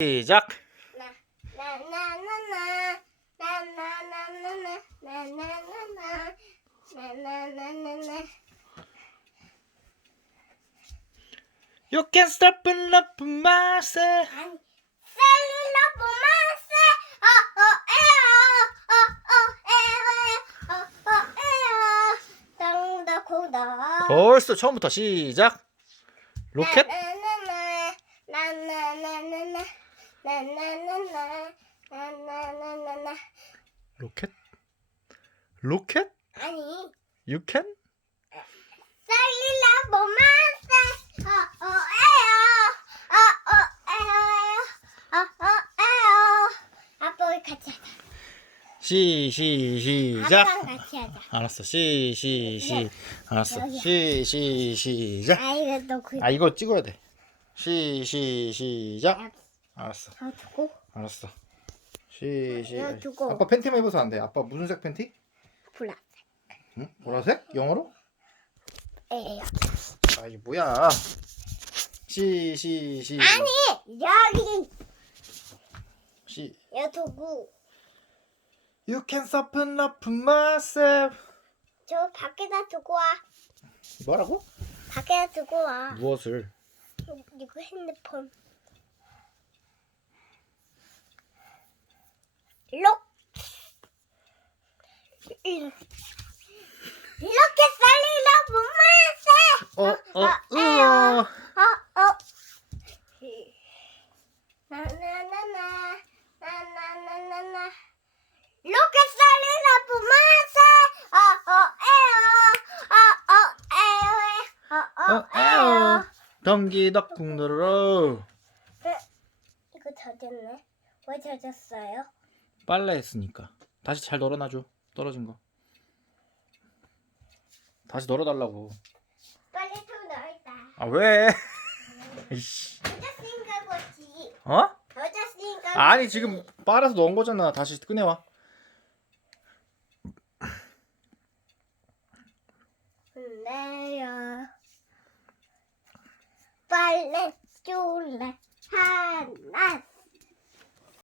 시작. You can't stop and love myself. 벌써 처음부터 시작. 로켓? 로켓? 로켓? 아니. You can? 아빠 우리 같이 하자. 시작. 아빠랑 같이 하자. 알았어. 알았어. 시작. 아 이거 너 그. 아 이거 찍어야 돼. 시작. 알았어. 아 두고. 알았어. 이거 두고. 아빠 팬티만 입어서 안 돼. 아빠 무슨 색 팬티? 보라색. 응? 보라색? 영어로? 에요. 아 이게 뭐야? 아니 여기. 여기 두고. You can soften up myself. 저 밖에다 두고 와. 뭐라고? 밖에다 두고 와. 무엇을? 이거 핸드폰. 이렇게 살리려고 마세. 나나나나 이렇게 살리려고 마세. 덩기덕 궁들어. 이거 젖었네. 왜 젖었어요? 빨래 했으니까. 다시 잘 널어놔줘. 떨어진 거. 다시 널어달라고. 빨리 좀 넣었다. 아 왜? 이씨. 젖었으니까 그렇지. 어? 젖었으니까. 아니 지금 빨아서 넣은 거잖아. 다시 꺼내와. 내려 빨래 줄래 하나